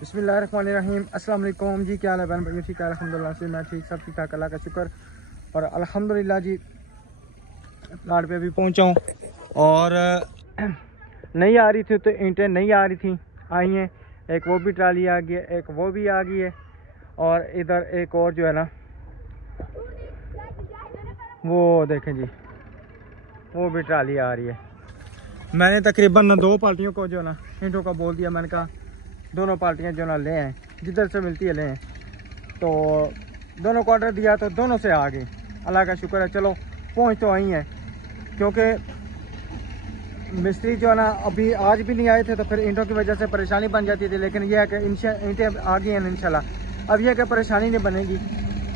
बिस्मिल्लाहिर्रहमानिर्रहीम। अस्सलाम वालेकुम जी। क्या हाल है बहन भाई? ठीक है अल्हम्दुलिल्लाह से मैं ठीक, सब ठीक ठाक, अल्लाह का शुक्र। और अल्हम्दुलिल्लाह जी प्लाट पे भी पहुंचा हूँ। और नहीं आ रही थी तो ईंटें नहीं आ रही थी, आई हैं। एक वो भी ट्राली आ गई है, एक वो भी आ गई है। और इधर एक और जो है ना, वो देखें जी, वो भी ट्राली आ रही है। मैंने तकरीबन 2 पार्टियों को जो ना ईंटों का बोल दिया। मैंने कहा दोनों पार्टियां जो ना ले हैं, जिधर से मिलती है लें। तो दोनों को ऑर्डर दिया तो दोनों से आ गई, अल्लाह का शुक्र है। चलो पहुंच तो आई हैं, क्योंकि मिस्त्री जो है ना अभी आज भी नहीं आए थे, तो फिर ईंटों की वजह से परेशानी बन जाती थी। लेकिन यह है कि ईंटें आ गई हैं इंशाल्लाह। अब यह है कि परेशानी नहीं बनेगी,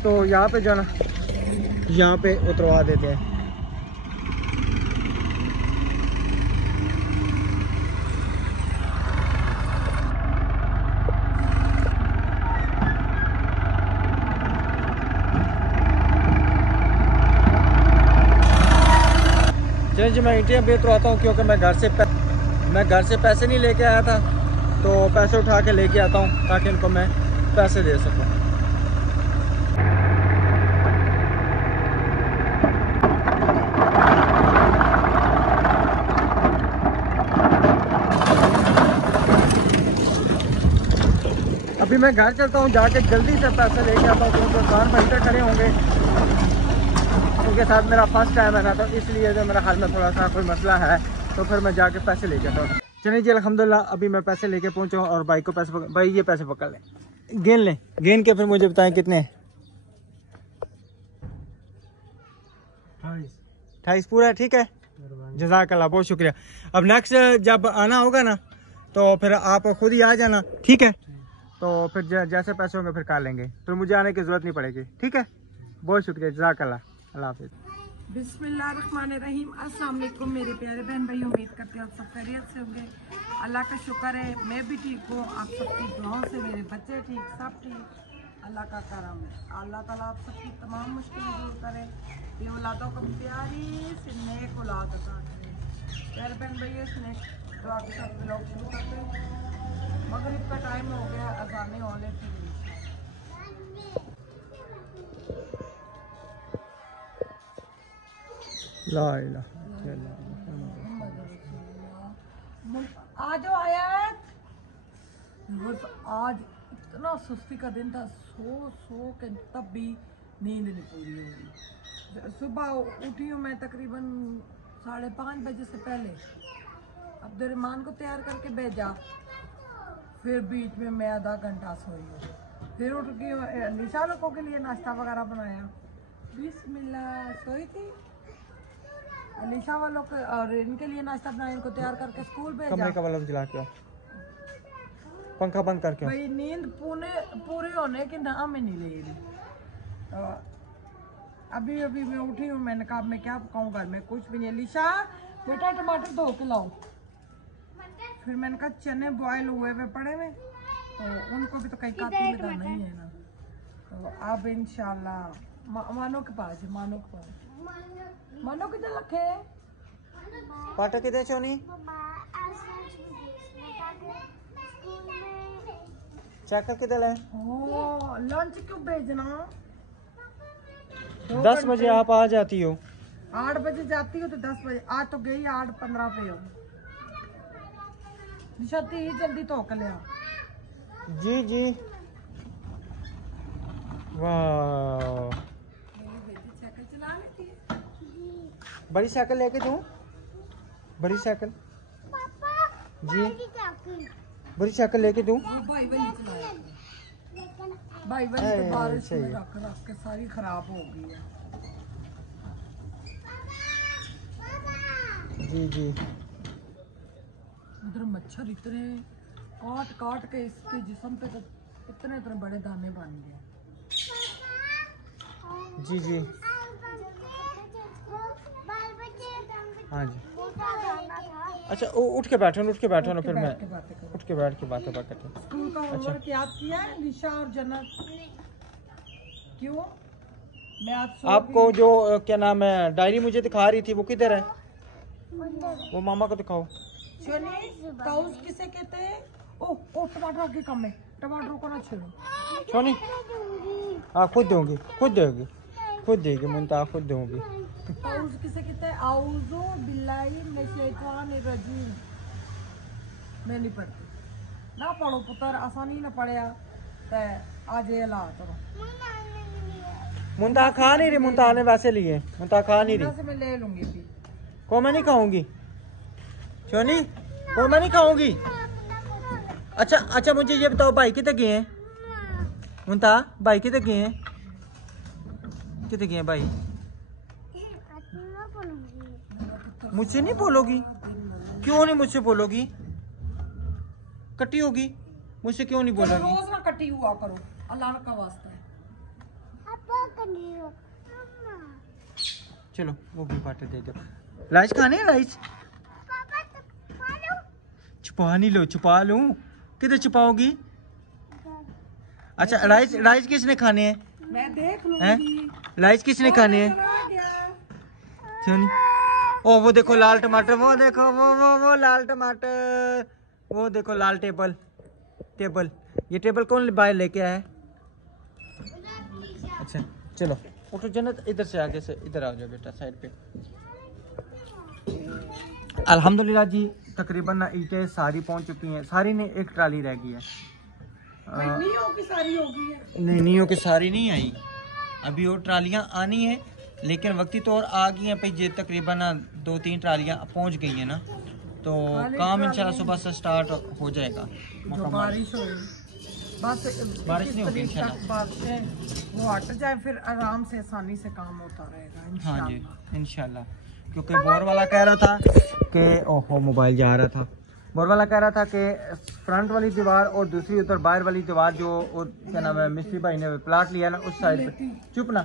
तो यहाँ पे जो है ना, यहाँ पे उतरवा देते हैं। चलिए जी, मैं ईंटें भी उतरवाता हूँ, क्योंकि मैं घर से पैसे नहीं लेके आया था, तो पैसे उठा के लेके आता हूँ ताकि इनको मैं पैसे दे सकूँ। अभी मैं घर चलता हूँ, जाके जल्दी से पैसे लेके आता हूँ, क्योंकि दुकान पर इधर खड़े होंगे। उनके साथ मेरा फर्स्ट टाइम है ना, तो इसलिए जो मेरा हाल में थोड़ा सा कोई मसला है, तो फिर मैं जाके पैसे लेके आता हूँ। चलिए जी अल्हम्दुलिल्लाह, अभी मैं पैसे लेके पहुँचा हूँ। और भाई को पैसे भाई ये पैसे पकड़ लें, गिन लें, गिन के फिर मुझे बताएं कितने। 28 पूरा है, ठीक है। जज़ाकल्लाह, बहुत शुक्रिया। अब नेक्स्ट जब आना होगा ना, तो फिर आप खुद ही आ जाना, ठीक है। तो फिर जैसे पैसे होंगे फिर कर लेंगे, फिर मुझे आने की ज़रूरत नहीं पड़ेगी, ठीक है। बहुत शुक्रिया, जज़ाकल्लाह, अल्लाह हाफ़िज़। बिस्मिल्लाहिर्रहमानिर्रहीम। अस्सलाम वालेकुम मेरे प्यारे बहन भाई, उम्मीद करते हैं आप सब खैरियत से होंगे। अल्लाह का शुक्र है मैं भी ठीक हूँ, आप सबकी दुआओं से मेरे बच्चे ठीक, सब ठीक, अल्लाह का करम है। अल्लाह ताला आप सबकी तमाम मुश्किलें दूर करे, ये औलादों को प्यारी से नेक औलाद अता करे। प्यारे बहन भाई, इसने दुआ के साथ लोग शुरू करते हैं। मगरिब का टाइम हो गया, अज़ानें होने थी। आज आयत बस, आज इतना सुस्ती का दिन था, सो के तब भी नींद नहीं पूरी हुई। सुबह उठी हूँ मैं तकरीबन 5:30 बजे से पहले। अब्दुर्रहमान को तैयार करके भेजा, फिर बीच में मैं आधा घंटा सोई हूँ। फिर उठ के निशा लोगों के लिए नाश्ता वगैरह बनाया। बिस्मिल्लाह, सोई थी निशा वालों के और इनके लिए नाश्ता बनाया, इनको तैयार करके स्कूल भेजा। कमरे का बल्ब जला के पंखा बंद करके भाई नींद पूरी होने के नाम ही नहीं ले रही। तो अभी मैं उठी हूँ, मैंने कहा मैं क्या पकाऊँ, घर में कुछ भी नहीं है। लिशा बेटा टमाटर धो के लाओ। फिर मैंने कहा चने बॉयल हुए हुए पड़े हुए, तो उनको भी तो कहीं काटी लगाना ही है ना। तो अब इंशाल्लाह मानो के पास, मानो किधर रखे पाटा किधर चोनी चेक किधर है। लंच क्यों भेजना? 10 बजे आप आ जाती हो। 8 बजे जाती हो तो 10 बजे। आज तो गई 8:15 पे हो। निशाती ही जल्दी तो कर लिया। जी जी, वाह, साइकिल चला लेती है। बड़ी साइकिल लेके दूं? बड़ी साइकिल जी, बड़ी साइकिल लेके दूं? भाई तो बारिश में रख के सारी खराब हो गई है। जी जी, उधर मच्छर इतने काट के इसके जिस्म पे तो इतने बड़े दाने बन गए। जी जी, हाँ जी। अच्छा उठ के बैठो ना, फिर मैं उठ के बैठ के बातें करते हैं। स्कूल का होमवर्क याद किया है निशा और जन्नत? क्यों? मैं आज आपको जो क्या नाम है डायरी मुझे दिखा रही थी, वो किधर है? वो मामा को दिखाओ। काउस किसे कहते हैं? ओ टमाटर आगे कम है, टमाटर को ना छिलो। सोनी हाँ खुद दूंगी, खुद देगी, खुद देगी मुंता, खुद दूंगी। औज़ किसे कहते हैं? औज़ु बिल्लाहि मिनश शैतानिर रजीम। मैं नहीं पढ़ती ना, पढ़ो पुत्र, आसानी ना पढ़िया ते आज ये ला तो मुंता खा नहीं रही, मुंता ने वैसे लिए, मुंता खा नहीं रही। से मैं ले लूंगी फिर। को मैं नहीं खाऊंगी सोनी, को मैं नहीं खाऊंगी। अच्छा अच्छा मुझे ये बताओ भाई कितने गए हैं? मुंता भाई कितने गए हैं? कितने गए हैं भाई? मुझसे नहीं बोलोगी? क्यों नहीं मुझसे बोलोगी? कटी होगी, मुझसे क्यों नहीं बोलोगी? रोज ना कटी हुआ करो, अल्लाह का वास्ता है। चलो वो भी बाटे दे दो। राइस खाने हैं राइस? छुपा नहीं लो, छुपा लूं? किधर छुपाओगी? अच्छा राइस, राइस किसने खाने हैं? मैं देख हैं? लूंगी। राइस किसने खाने हैं? चला गया। सुनी ओ वो देखो लाल टमाटर, वो देखो वो लाल टमाटर, वो देखो लाल टेबल, टेबल ये टेबल कौन बाहर लेके आया है? अच्छा चलो उठो जन्नत, इधर से आगे से इधर आ जाओ बेटा साइड पे। अल्हम्दुलिल्लाह जी तकरीबन ना ईंटें सारी पहुंच चुकी हैं, सारी नहीं एक ट्राली रह गई है। नहीं होगी, सारी होगी है। नहीं होगी, सारी नहीं आई, अभी और ट्रालियां आनी है, लेकिन वक्ती तौर आ गई हैं भाई। ये तकरीबन ना 2-3 ट्रालियां पहुंच गई हैं ना, तो काम इंशाल्लाह सुबह से स्टार्ट हो जाएगा। जो बारिश हो बस बारिश नहीं होगी इंशाल्लाह, वो हट जाए फिर आराम से आसानी से काम होता रहेगा हाँ जी इंशाल्लाह। क्योंकि बोर वाला कह रहा था कि ओहो मोबाइल जा रहा था, बोर वाला कह रहा था कि फ्रंट वाली दीवार और दूसरी उधर बाहर वाली दीवार जो क्या नाम है मिस्त्री भाई ने प्लाट लिया ना उस साइड पे, चुप ना,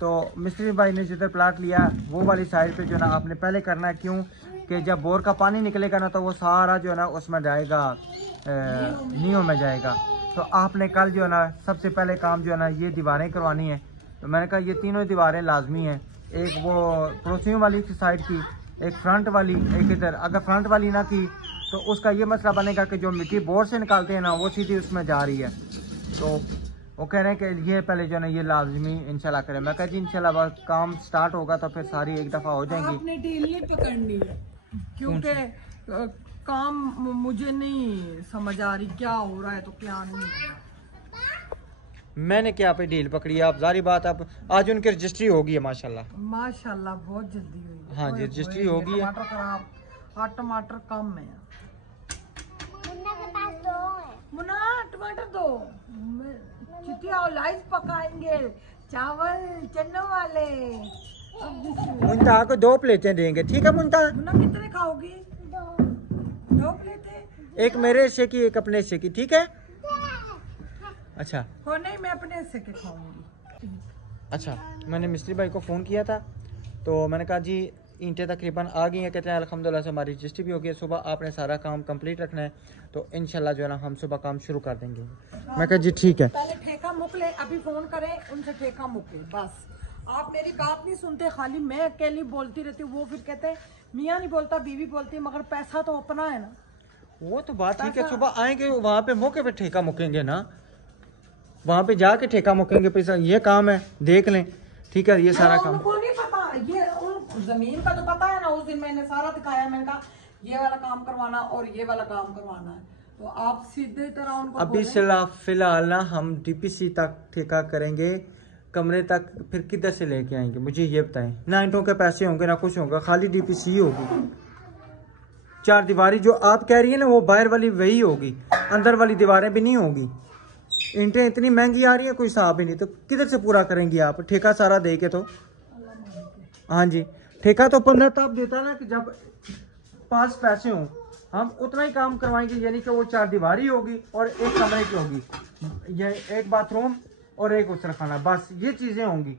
तो मिस्त्री भाई ने जिधर प्लाट लिया वो वाली साइड पे जो ना आपने पहले करना है। क्यों कि जब बोर का पानी निकलेगा ना तो वो सारा जो है ना उसमें जाएगा, नींव में जाएगा। तो आपने कल जो है ना सबसे पहले काम जो है ना ये दीवारें करवानी है। तो मैंने कहा ये तीनों दीवारें लाजमी हैं, एक वो पड़ोसियों वाली की साइड की, एक फ्रंट वाली, एक इधर। अगर फ्रंट वाली ना की तो उसका ये मसला बनेगा कि जो मिट्टी बोर से निकालते हैं ना वो सीधी उसमें जा रही है। तो वो कह रहे हैं कि ये पहले जो है ना ये लाजमी इंशाल्लाह करें। मैं कहा जी इंशाल्लाह बस काम स्टार्ट होगा तो फिर सारी एक दफ़ा हो जाएंगी। आपने डील नहीं पकड़नी है क्योंकि काम मुझे नहीं समझ आ रही क्या हो रहा है तो क्या नहीं हो रहा। मैंने क्या पे डील पकड़ी है? आप जारी बात, आप आज उनकी रजिस्ट्री होगी है माशाल्लाह। माशाल्लाह बहुत जल्दी हुई। हाँ जी रजिस्ट्री होगी है। टमाटर खराब, हाँ टमाटर कम है। मुन्ना टमाटर दो, चिटिया लाइस पकाएंगे, चावल चन्नों वाले। मुंता को 2 प्लेटें देंगे, ठीक है मुंता? मुन्ना कितने खाओगी? 2 प्लेटें। एक मेरे हिस्से की, एक अपने हिस्से की, ठीक है? अच्छा हो नहीं, मैं अपने हिस्से के खाऊंगी। अच्छा मैंने मिस्त्री भाई को फ़ोन किया था तो मैंने कहा जी ईंटें तकरीबन आ गई हैं। कहते हैं अल्हम्दुलिल्लाह से हमारी रजिस्ट्री भी हो गई है, सुबह आपने सारा काम कंप्लीट रखना है तो इंशाल्लाह जो है ना हम सुबह काम शुरू कर देंगे। मैं कहा जी ठीक है। पहले ठेका मुक ले, अभी फोन करें उनसे ठेका मुके बस। आप मेरी बात नहीं सुनते, खाली मैं अकेली बोलती रहती हूँ। वो फिर कहते हैं मियाँ नहीं बोलता बीवी बोलती है, मगर पैसा तो अपना है ना। वो तो बात ठीक है, सुबह आएंगे वहाँ पे मौके पे ठेका मुकेंगे ना, वहाँ पे जाके ठेका मुकेंगे। पैसा ये काम है देख लें, ठीक है? ये सारा काम उनको नहीं पता, ये उन जमीन का तो पता है ना। उस दिन मैंने सारा दिखाया, मैंने कहा ये वाला काम करवाना और ये वाला काम करवाना है, तो आप सीधे तरह उनको अभी फिलहाल ना हम डीपीसी तक ठेका करेंगे, कमरे तक फिर किधर से लेके आएंगे मुझे ये बताएं। ना ईंटों के पैसे होंगे ना कुछ होगा, खाली डीपीसी होगी। 4 दीवारी जो आप कह रही है ना वो बाहर वाली वही होगी, अंदर वाली दीवारें भी नहीं होगी। ईंटें इतनी महंगी आ रही है कोई हिसाब ही नहीं, तो किधर से पूरा करेंगी आप ठेका सारा दे के? तो हाँ जी ठेका तो 15 तब देता ना कि जब पास पैसे हों, हम उतना ही काम करवाएंगे। यानी कि वो 4 दीवारी होगी और एक कमरे की होगी, ये एक बाथरूम और एक गुसलखाना, बस ये चीज़ें होंगी,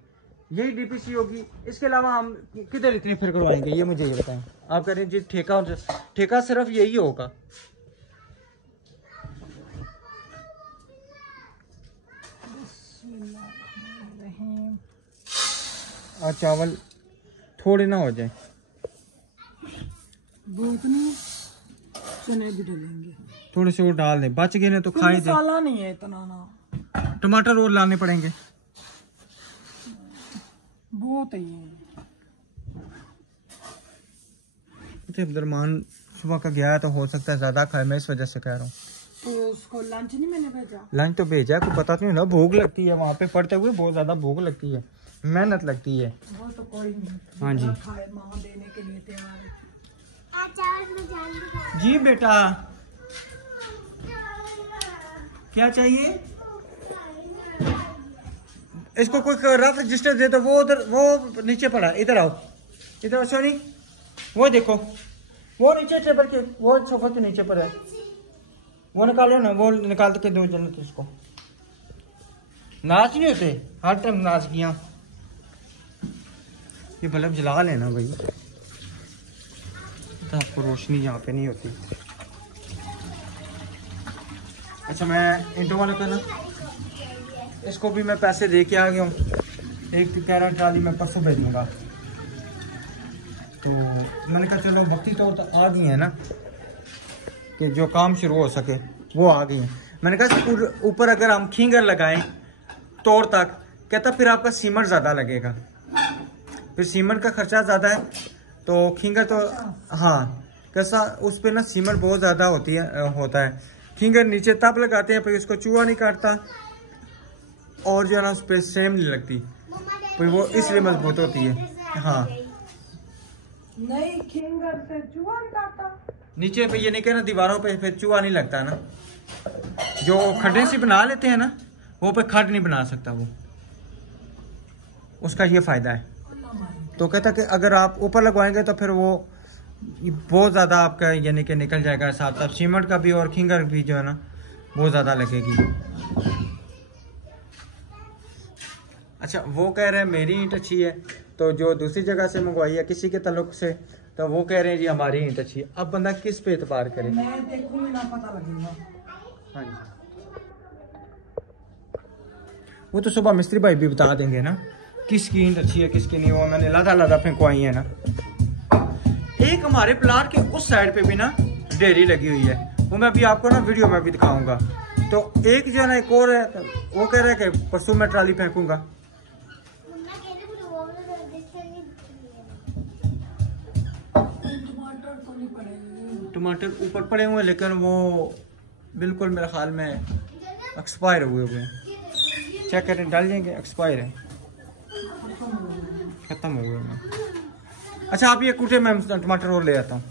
यही डीपीसी होगी। इसके अलावा हम किधर इतनी फिर करवाएंगे ये मुझे ये बताएं। आप कह रहे हैं जी ठेका सिर्फ यही होगा। और चावल थोड़े ना हो जाए, वो इतनी चने भी डलेंगे। थोड़े से और डाल दें, बच गए ना तो खाए दे। मसाला नहीं है इतना ना, टमाटर और लाने पड़ेंगे बहुत है। अब्दुलरमान सुबह का गया तो हो सकता है ज्यादा खाए, मैं इस वजह से कह रहा हूँ। तो उसको लंच नहीं मैंने भेजा? लंच तो भेजा, कुछ पता नहीं ना, भूख लगती है वहाँ पे पढ़ते हुए, बहुत ज्यादा भूख लगती है, मेहनत लगती है। वो तो कोई नहीं, हाँ जी खाए माँ देने के लिए तैयार है। जी बेटा क्या चाहिए इसको? कोई रफ रजिस्टर दे दो, वो उधर, वो नीचे पड़ा, इधर आओ, इधर आओ सोनी, वो देखो, वो नीचे टेबल के, वो सोफा के नीचे पर है, वो निकालो ना, वो निकाल के दो जन्नत उसको। नाच नहीं होते हर टाइम नाच किया, ये बल्ब जला लेना भाई, तो आपको रोशनी यहाँ पे नहीं होती। अच्छा मैं इंटो वाले का ना, इसको भी मैं पैसे दे के आ गया हूँ, एक कह रहा ट्राली मैं परसों भेजूंगा, तो मैंने कहा चलो वक्ती तौर तो आ गई है ना कि जो काम शुरू हो सके वो आ गई है। मैंने कहा ऊपर अगर हम खींगर लगाएं तोड़ तक, कहता फिर आपका सीमेंट ज़्यादा लगेगा, फिर सीमेंट का खर्चा ज़्यादा है, तो खींगर तो हाँ कैसा उस पर ना सीमेंट बहुत ज़्यादा होता है। खींगर नीचे तब लगाते हैं फिर इसको चूहा नहीं काटता, और जो है ना उस पर सेम नहीं लगती, फिर वो इसलिए मजबूत होती है। हाँ नहीं, खींगर से चूहा नहीं काटता, नीचे पे ये नहीं कहना दीवारों पे फिर चूहा नहीं लगता ना, जो खड्डे से बना लेते हैं ना वो पे खड नहीं बना सकता वो, उसका ये फायदा है। तो कहता कि अगर आप ऊपर लगवाएंगे तो फिर वो बहुत ज़्यादा आपका यानी कि निकल जाएगा, साथ साथ सीमेंट का भी और खींगर भी जो है ना बहुत ज़्यादा लगेगी। अच्छा वो कह रहे हैं मेरी ईंट अच्छी है, तो जो दूसरी जगह से मंगवाई है किसी के ताल्लुक से, तो वो कह रहे हैं जी हमारी ईंट अच्छी है। अब बंदा किस पे एतबार करे? मैं देखूंगी ना, पता लगेगा। हाँ जी वो तो सुबह मिस्त्री भाई भी बता देंगे ना किसकी ईंट अच्छी है किसकी नहीं, वो मैंने लादा फेंकवाई है ना। एक हमारे प्लाट के उस साइड पे भी ना डेयरी लगी हुई है, वो मैं अभी आपको ना वीडियो में भी दिखाऊंगा। तो एक जो है ना एक और है, वो कह रहा है कि परसों मैं ट्राली फेंकूंगा। टमाटर ऊपर पड़े हुए हैं लेकिन वो बिल्कुल मेरे ख्याल में एक्सपायर हुए हैं, चेक करें, डाल जाएंगे, एक्सपायर है, खत्म हो गए हैं। अच्छा आप ये कूटे मैं टमाटर और ले आता हूँ।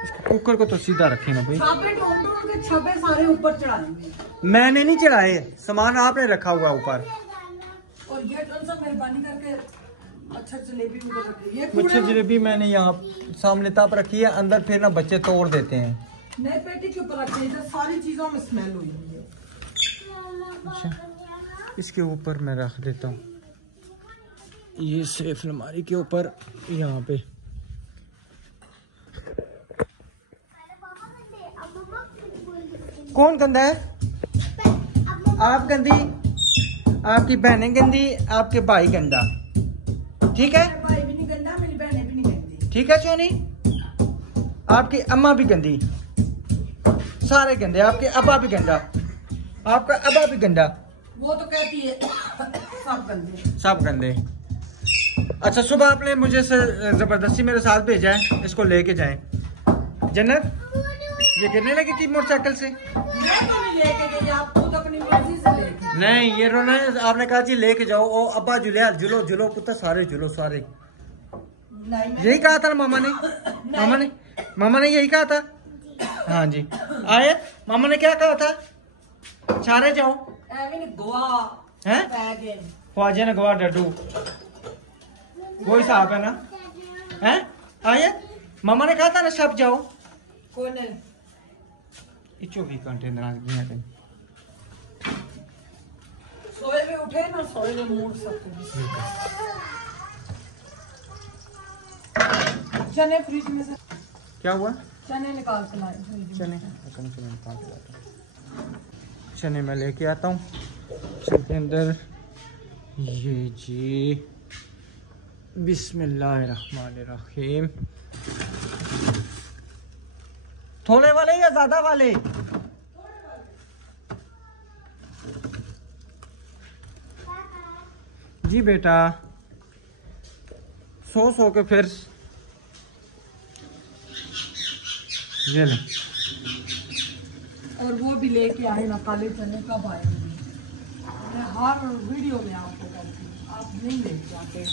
इसको कुकर को तो सीधा रखें ना भाई, छापे सारे ऊपर चढ़ाएंगे। मैंने नहीं चढ़ाए, सामान आपने रखा हुआ ऊपर। और ये कौन सा मेहरबानी करके अच्छा जलेबी उधर रखी है, अच्छा जलेबी मैंने यहाँ सामने ताप रखी है, अंदर फिर ना बच्चे तोड़ देते हैं। नए पेटी के ऊपर रखी है, सारी चीजों में स्मेल हुई है। अच्छा इसके ऊपर मैं रख देता हूँ, ये सेफ अलमारी के ऊपर यहाँ पे। कौन गंदा है? आप गंदी, आपकी बहनें गंदी, आपके भाई गंदा, ठीक है? भाई भी नहीं गंदा, मेरी बहनें भी नहीं गंदी, ठीक है सोनी? आपकी अम्मा भी गंदी, सारे गंदे, आपके अब्बा भी गंदा, आपका अब्बा भी गंदा, वो तो कहती है सब गंदे, सब गंदे। अच्छा सुबह आपने मुझे जबरदस्ती मेरे साथ भेजा है, इसको लेके जाएं। जन्नत ये गिरने लगी थी मोटरसाइकिल से? मैं तो नहीं लेके गई, आप खुद अपनी मर्जी से लेके। नहीं ये रोना है, आपने कहा जी लेके जाओ, ओ अब्बा जुलिया जुलो जुलो पुत्र सारे जुलो सारे, यही कहा था ना मामा ने? मामा ने यही कहा था। हाँ जी आए, मामा ने क्या कहा था? सारे जाओ हैं, ख्वाजा ने गवा डड्डू, वो हिसाब है ना? हैं आए, मामा ने कहा था ना सब जाओ। कौन है? 24 घंटे नाराज कहीं सोए में उठे ना, सोए में मूड सकते। चने फ्रिज में से क्या हुआ? चने निकाल के लाए फ्रिज चने में। निकाल के लाता हूँ, चने मैं लेके आता हूँ। इसके अंदर ये जी बिस्मिल्लाहिर्रहमानिर्रहीम। थोड़े वाले या ज्यादा वाले? जी बेटा, सो के फिर ये ले। और वो भी लेके आए ना काले चने, कब आएंगे? मैं हर वीडियो में आपको कहती हूँ, आप नहीं लेके आते।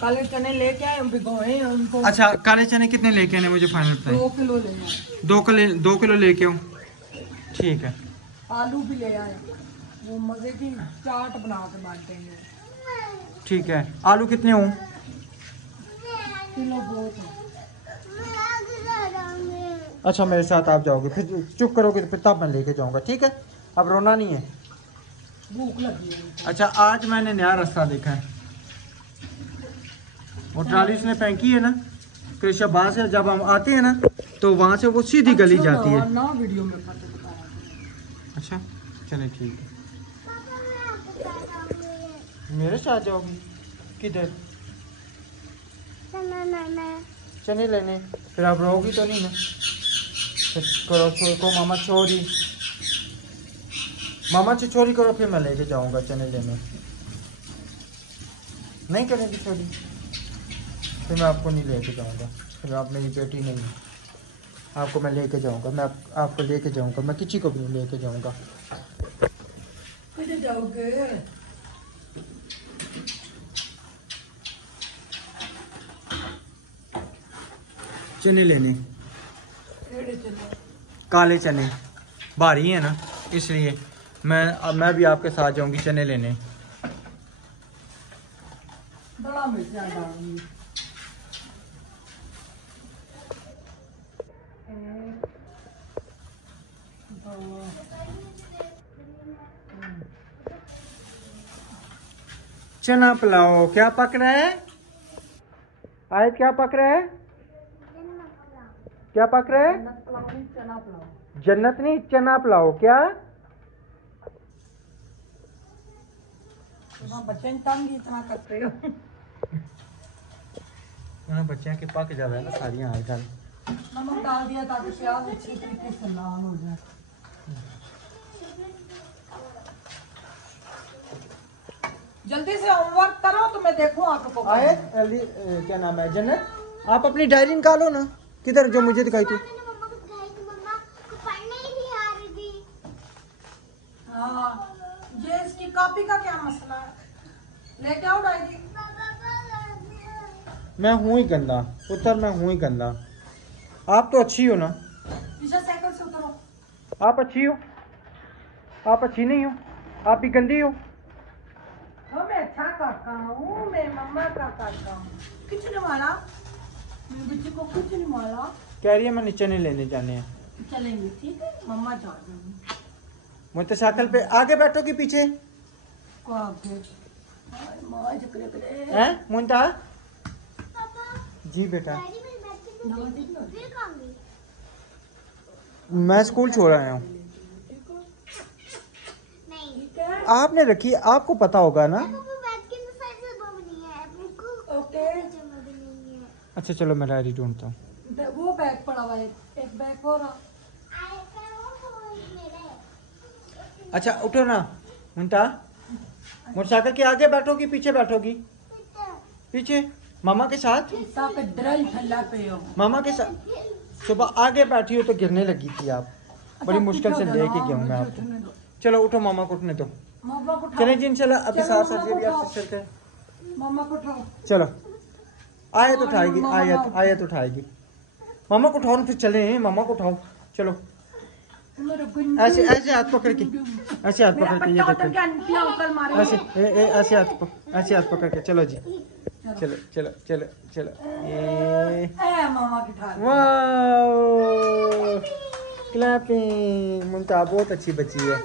काले चने लेके आए, भिगोए उनको। अच्छा, काले चने कितने लेके आने मुझे फाइनल बताइए। 2 किलो ले आए। 2 किलो लेके आऊँ, ठीक है। आलू भी ले आए, वो मजे की चाट बना के बांटेंगे। ठीक है, आलू कितने हों? किलो बहुत है। अच्छा, मेरे साथ आप जाओगे, फिर चुप करोगे तो फिर तब मैं लेके जाऊंगा, ठीक है? अब रोना नहीं है। भूख लगी है। अच्छा, आज मैंने नया रास्ता देखा है। वो ट्राली उसने फेंकी है ना कृषाबाद से, जब हम आते हैं ना तो वहां से वो सीधी गली जाती है ना, वीडियो में बताया। अच्छा चले, ठीक है। मेरे साथ जाओगी किधर? चने लेने। फिर आप रहोगी तो नहीं ना? फिर करो को मामा चोरी, मामा से चोरी करो, फिर मैं लेके जाऊंगा चने लेने। नहीं करेंगी चोरी फिर मैं आपको नहीं लेके जाऊंगा। फिर आप मेरी बेटी नहीं है, आपको मैं लेके जाऊंगा। मैं आपको लेके जाऊंगा, मैं किसी को भी नहीं लेके जाऊंगा। किधर जाओगे? चने लेने, चने? काले चने भारी है ना, इसलिए मैं भी आपके साथ जाऊंगी चने लेने। बड़ा मिर्चा डालूंगी। चना पुलाव क्या पक रहा है? आयत क्या पक रहा है? क्या पक रहा है? चना पुलाव। जन्नत नहीं, चना पुलाव। क्या बच्चे तंग इतना करते हो? बच्चियां के पक जावे ना सारियां आजकल। नमक डाल दिया ताकि प्याज अच्छे तरीके से लाल हो जाए। जल्दी से होमवर्क करो तो मैं देखूं आपको। आए क्या नाम है? जन्नत, आप अपनी डायरी निकालो ना। किधर? जो मुझे दिखाई थी। हाँ, ये इसकी कॉपी का क्या मसला है? लेके आओ डायरी। मैं हूँ ही गंदा पुत्र, मैं हूँ ही गंदा। आप तो अच्छी हो ना? पीछे साइकिल से उतरो। आप अच्छी हो? आप अच्छी नहीं हो, आप भी गंदी हो। मैं अच्छा काका हूँ, मैं मम्मा का काका हूँ। कुछ नहीं मारा, मेरे बच्चे को कुछ नहीं मारा। कह रही है मैं नीचे नहीं लेने जाने हैं। चलेंगे, ठीक है? मम्मा जा रही मोटरसाइकिल पे आगे बैठोगी पीछे? हैं मुंता? जी बेटा, मैं स्कूल छोड़ आया हूँ। आपने रखी, आपको पता होगा ना। अच्छा चलो, मैं डायरी ढूंढता हूँ। वो बैग पड़ा हुआ है, एक बैग और। अच्छा उठो ना मुंता, मोटरसाइकिल के आगे बैठोगी पीछे बैठोगी? पीछे मामा के साथ। मामा के साथ सुबह आगे बैठी हो तो गिरने लगी थी आप। बड़ी मुश्किल से लेके गया हूँ मैं आपको। चलो उठो, मामा को उठने दो। चले जी इंशाल्लाह, अभी साथ साथ भी आप चलते हैं। मामा को उठाओ। चलो, आयत उठाएगी, आयत उठाएगी। मामा को उठाओ, फिर चले। मामा को उठाओ, चलो। ऐसे ऐसे हाथ पकड़ के, ऐसे हाथ पकड़ के, ये देखो ऐसे, ऐसे हाथ पकड़ के। चलो जी, चलो चलो चलो चलो। वाह, क्लैपिंग। मुंता बहुत अच्छी बच्ची है।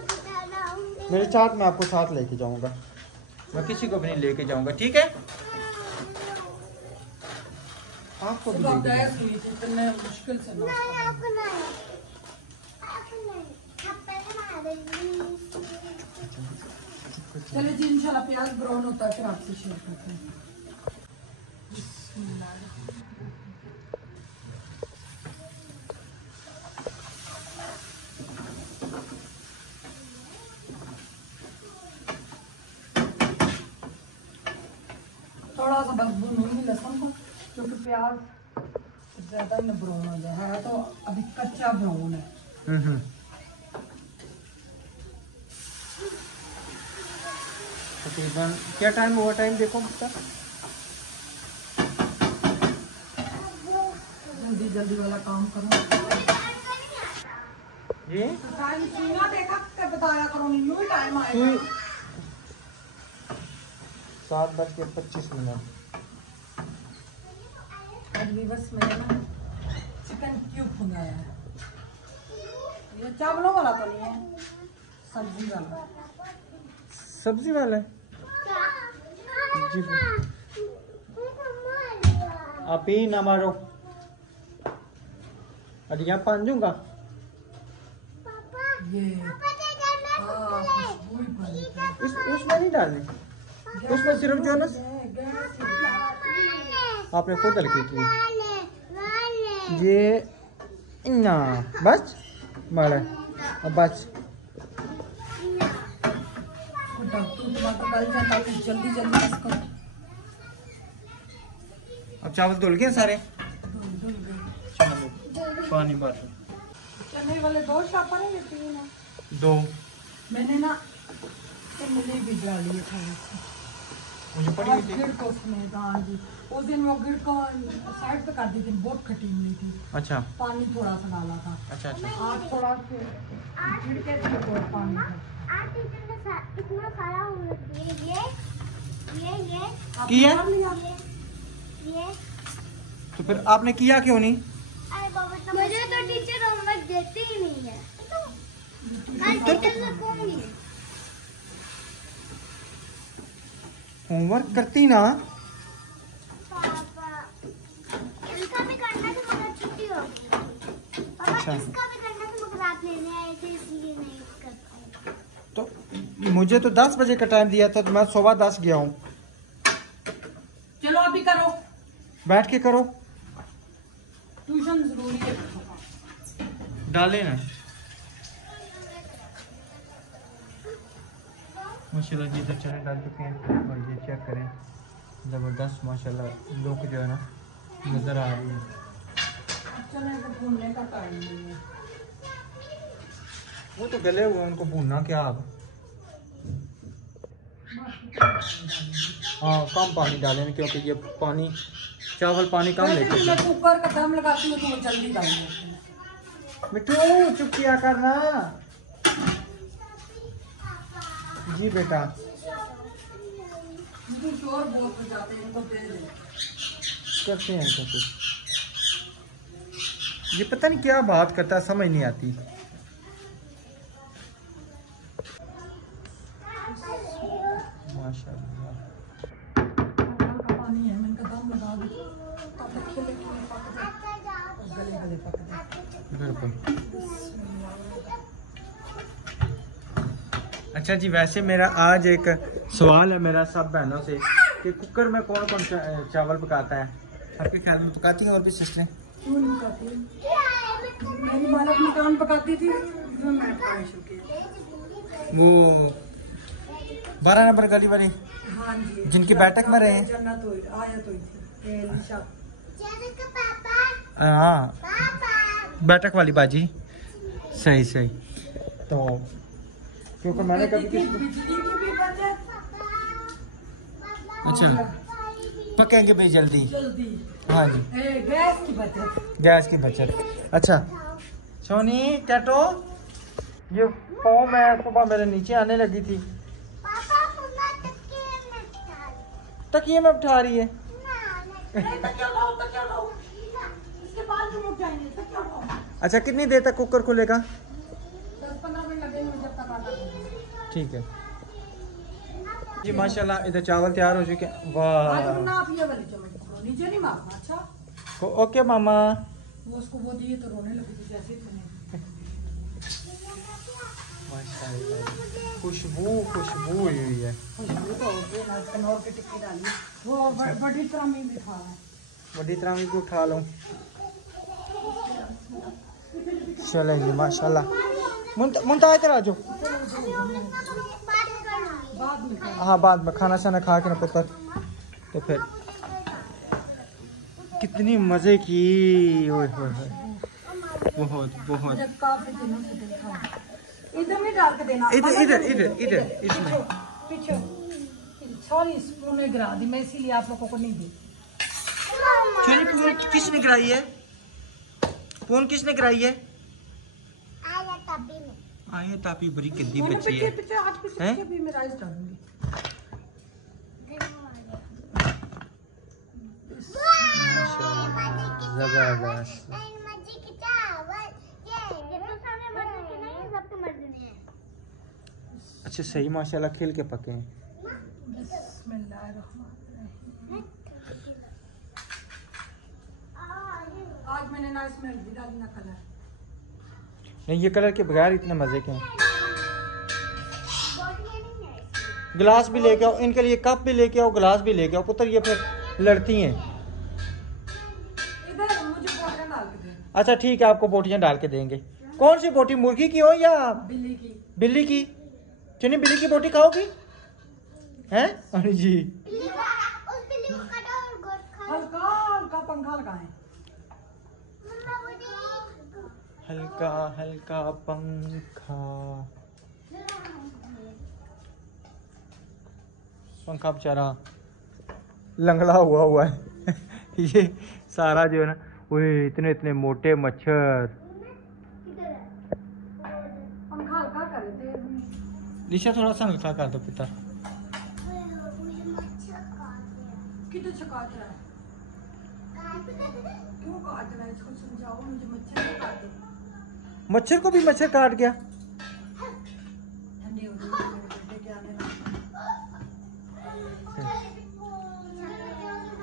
मेरे साथ मैं आपको साथ लेके जाऊंगा, मैं किसी को भी नहीं लेके जाऊंगा, ठीक है? आपको भी मुश्किल से चलिए जी, इंशाल्लाह प्याज ब्राउन होता है फिर आपसे शेयर करते हैं। लहसुन को, क्योंकि प्याज ज़्यादा ही न ब्राउन हो जाए, है तो अभी कच्चा ब्राउन है। तकरीबन क्या टाइम हुआ, टाइम देखो बेटा। जल्दी जल्दी वाला काम करो ये तो टाइम सीना देखा के बताया करो, नहीं यूं ही टाइम आएगा। 7:25। अभी बस मैंने ना चिकन क्यूब मंगाया है, ये चावलों वाला तो नहीं है, सब्जी वाला। सब्जी वाला है जी। आप ही ना मारो, अरे यहाँ पांजूंगा। ये खुशबू ही बनी है। उसमें नहीं डालनी, उसमें सिर्फ जो है ना आपने खुद हल्की की ये ना, बस मारा अब बस। जल्दी जल्दी इसको अब चावल धुल गए सारे, पानी भर लो। चने वाले 2 शापा नहीं लेती है ना, 2 मैंने ना इमली भी डाली है, मुझे पड़ी हुई थी। गिड़ को उसमें हाँ जी, उस दिन वो गिड़ को साइड पे कर दी थी, बहुत खटी इमली थी। अच्छा पानी थोड़ा सा डाला था। अच्छा अच्छा। आज थोड़ा गिड़ के बहुत पानी था। इतना सारा ये किया? ये तो फिर आपने किया क्यों नहीं? मुझे तो टीचर होमवर्क देते ही नहीं है, होमवर्क करती ना। पापा इसका भी करना था मगर छुट्टी हो गई। पापा अच्छा। इसका भी करना था मगर आप लेने आए थे इसलिए नहीं कर पाए। तो मुझे तो 10 बजे का टाइम दिया था, तो मैं 10:15 गया हूँ। चलो अभी करो, बैठ के करो, ट्यूशन जरूरी है। डाले ना। माशाल्लाह जी तो चने डाल चुके हैं और ये चेक करें, ज़बरदस्त माशाल्लाह लुक जो है ना नज़र आ रही है। चने को भूनने का टाइम नहीं है, वो तो गले हुए, उनको भूनना क्या अब। हाँ कम पानी डालें क्योंकि ये पानी चावल पानी कम लेते हैं। मैं कुकर का दम लगाती हूँ तो वो जल्दी डाल देते हैं। मिठू चुप किया करना जी बेटा। शोर बहुत बजाते हैं, इनको दे दे। करते हैं तो फिर ये पता नहीं क्या बात करता, समझ नहीं आती। माशाल्लाह का पानी है, मैंने कहा दम लगा दी ताकि खिले खिले पक जाए और गले गले पक जाए। बिल्कुल। अच्छा जी, वैसे मेरा आज एक सवाल है मेरा सब बहनों से कि कुकर में कौन कौन चावल पकाता है? आपके ख्याल में पकाती हैं और भी सिस्टरें? क्यों नहीं पकाती? मेरी माँ अपनी कान पकाती थी, फिर मैं खाना शुरू किया। वो 12 नंबर गली वाली हाँ जी, जिनकी बैठक में रहे हैं। जन्नत हुई, आयत हुई थी, एलिशा। हाँ बैठक वाली बाजी, सही सही। तो क्योंकि मैंने कभी बिजली की भी बचत, अच्छा पकेंगे भी जल्दी। जल्दी हाँ जी, गैस की बचत। गैस की बचत। अच्छा सोनी कैटो, ये फोम है सुबह मेरे नीचे आने लगी थी, तकिए में उठा रही है। अच्छा कितनी देर तक कुकर खुलेगा? 10-15 मिनट लगेंगे जब तक आटा बनेगा। ठीक है जी। माशाल्लाह इधर चावल तैयार हो चुके हैं। वाह आप ये वाली चम्मच पकड़ो, नीचे नहीं मारना। अच्छा ओके मामा। वो उसको वो दिए तो रोने लगी थी जैसे ही सुने। माशाल्लाह खुशबू खुशबू हुई हुई है। खुशबू तो होगी ना, कनौर की टिक्की डाली वो बड़ी तरह में भी खा रहा है। बड़ी तरह में भी उठा लूँ। चले जी माशाल्लाह। मुंता इधर आ जाओ। बाद में हाँ बाद में खाना शाना खा के ना पुत्र, तो फिर कितनी मजे की। ओए होए होए, बहुत बहुत। मुझे काफी दिनों से दिल था। इधर नहीं डाल के देना। इधर इधर इधर इधर इसमें। पीछे सॉरी स्पून में गिरा दी मैं, इसीलिए आप लोगों को नहीं दी। चुनी पून किसने गिराई है? पून किसने गिराई है? आया तापी बड़ी गंदी बच्ची है। पीछे हाथ पीछे भी मैं राइस डालूंगी। जबरदस्त। अच्छा सही माशाल्लाह खिल के पके हैं। आज मैंने ना इसमें हल्दी डाली ना कलर। नहीं ये कलर के बगैर इतने मजे के हैं। गिलास भी लेके आओ इनके लिए, कप भी लेके आओ, गिलास भी लेके आओ। पुत्र ये फिर लड़ती हैं। इधर मुझे बोटियां डाल के दे। अच्छा ठीक है, आपको बोटियां डाल के देंगे। कौन सी बोटी, मुर्गी की हो या बिल्ली की? बिल्ली की। चुनी बिल्ली की बोटी खाओगी? हैं? अरे जी हल्का हल्का पंखा लगाएं। हल्का हल्का पंखा। पंखा बेचारा लंगड़ा हुआ है। ये सारा जो है ना, वो इतने इतने मोटे मच्छर। पंखा हल्का कर दे। दिशा थोड़ा सा हल्का कर दो पिता। किधर से काट रहा है? क्यों काट रहा है? इसको समझाओ मुझे। मच्छर को काट दे। मच्छर को भी मच्छर काट गया। ठंडी हो गई मेरे बेटे के आने लगा।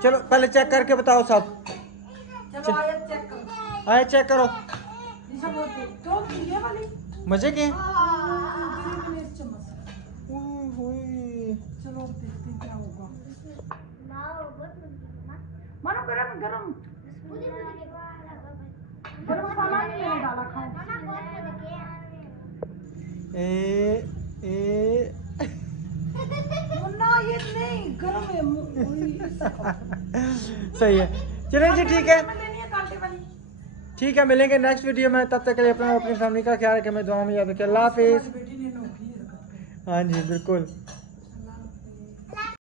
चलो पहले चेक करके बताओ सब। चलो आयत चेक करो। आए चेक करो। निशा बोल दे तो ये वाली मजे के हैं? मैंने इस चम्मच से। चलो अब देखते हैं क्या होगा। मानो गरम गरम गरम सामान नहीं मैंने डाला। खाओ। ए मुन्ना ये नहीं गरम है। सही है। चलिए जी ठीक है, मैं लेनी है कांटे वाली। ठीक है मिलेंगे नेक्स्ट वीडियो में। तब तक के लिए अपना अपनी फैमिली का ख्याल रखें। मैं दुआ में याद रखें। अल्लाह हाफिज। बेटी ने नौकरी रखा। हाँ जी बिल्कुल।